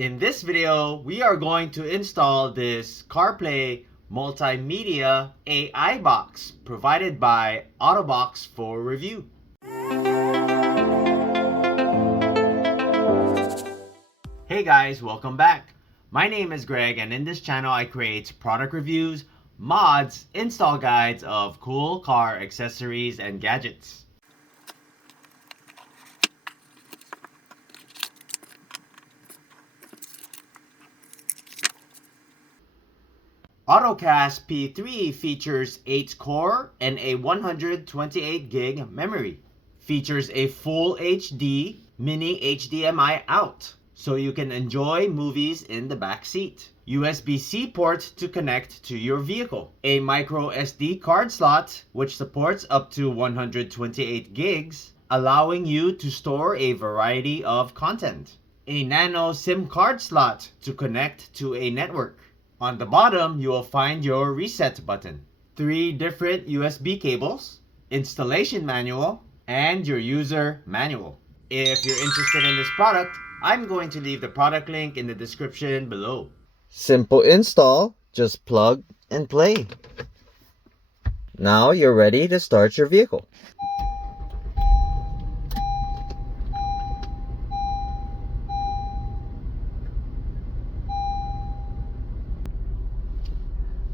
In this video, we are going to install this Carplay multimedia AI box provided by OttoBox for review. Hey guys, welcome back. My name is Greg, and in this channel I create product reviews, mods, install guides of cool car accessories and gadgets. Ottocast P3 features 8 core and a 128 gig memory. Features a full HD mini HDMI out, so you can enjoy movies in the back seat. USB-C port to connect to your vehicle. A micro SD card slot which supports up to 128 gigs, allowing you to store a variety of content. A nano SIM card slot to connect to a network. On the bottom, you will find your reset button, 3 different USB cables, installation manual, and your user manual. If you're interested in this product, I'm going to leave the product link in the description below. Simple install, just plug and play. Now you're ready to start your vehicle.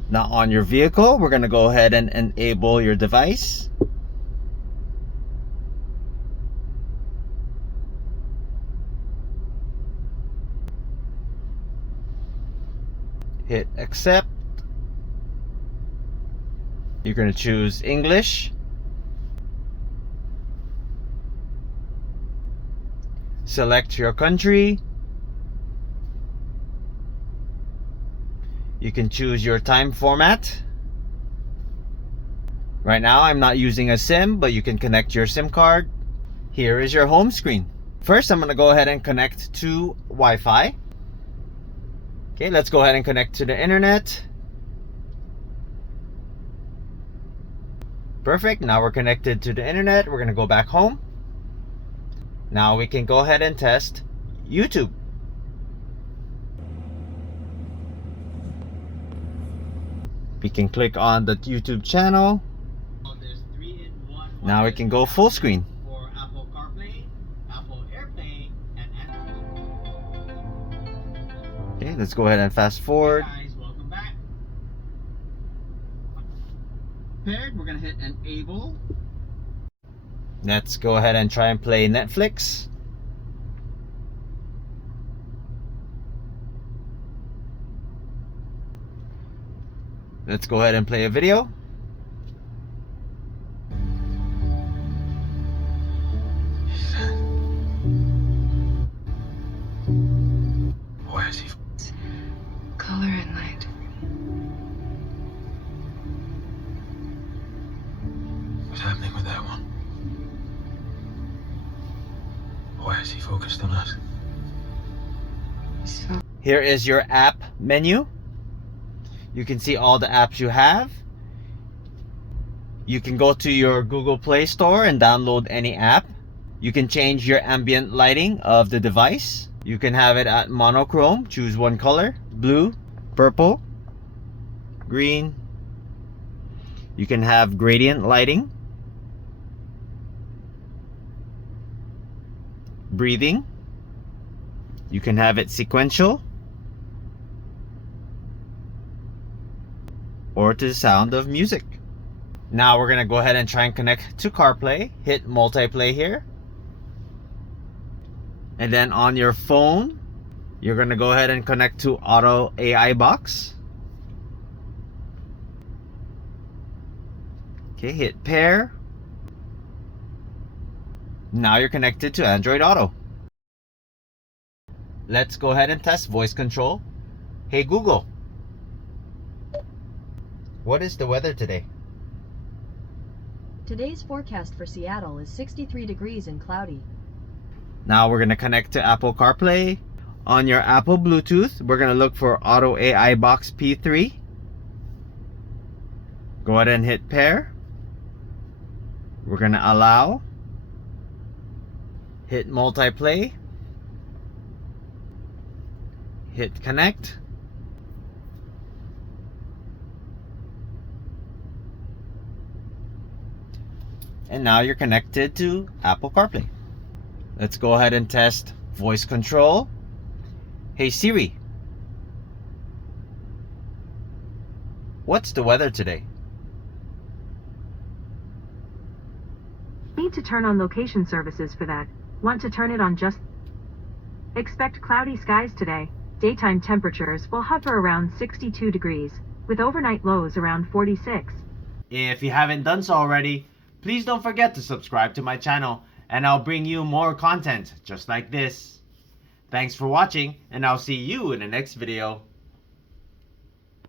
Now on your vehicle, we're going to go ahead and enable your device. Hit accept. You're going to choose English. Select your country. You can choose your time format. Right now I'm not using a SIM, but you can connect your SIM card. Here is your home screen. First, I'm going to go ahead and connect to Wi-Fi. Okay, let's go ahead and connect to the internet. Perfect. Now we're connected to the internet. We're going to go back home. Now we can go ahead and test YouTube. We can click on the YouTube channel. Now we can go full screen. For Apple Carplay, Apple AirPlay, and Android. Okay, let's go ahead and fast forward. Hey guys, welcome back. Prepared, we're gonna hit enable. Let's go ahead and try and play Netflix. Let's go ahead and play a video. Why is he? Color and light. What's happening with that one? Why is he focused on us? Here is your app menu. You can see all the apps you have. You can go to your Google Play Store and download any app. You can change your ambient lighting of the device. You can have it at monochrome. Choose one color: blue, purple, green. You can have gradient lighting, breathing. You can have it sequential, or to the sound of music. Now we're gonna go ahead and try and connect to CarPlay. Hit multiplay here. And then on your phone, you're gonna go ahead and connect to OttoAibox. Okay, hit pair. Now you're connected to Android Auto. Let's go ahead and test voice control. Hey Google, what is the weather today? Today's forecast for Seattle is 63 degrees and cloudy. Now we're going to connect to Apple CarPlay. On your Apple Bluetooth, we're going to look for OttoAibox P3. Go ahead and hit pair. We're going to allow. Hit multiplay. Hit connect. And now you're connected to Apple CarPlay. Let's go ahead and test voice control. Hey Siri, what's the weather today? Need to turn on location services for that. Want to turn it on just... Expect cloudy skies today. Daytime temperatures will hover around 62 degrees, with overnight lows around 46. If you haven't done so already, please don't forget to subscribe to my channel, and I'll bring you more content just like this. Thanks for watching, and I'll see you in the next video.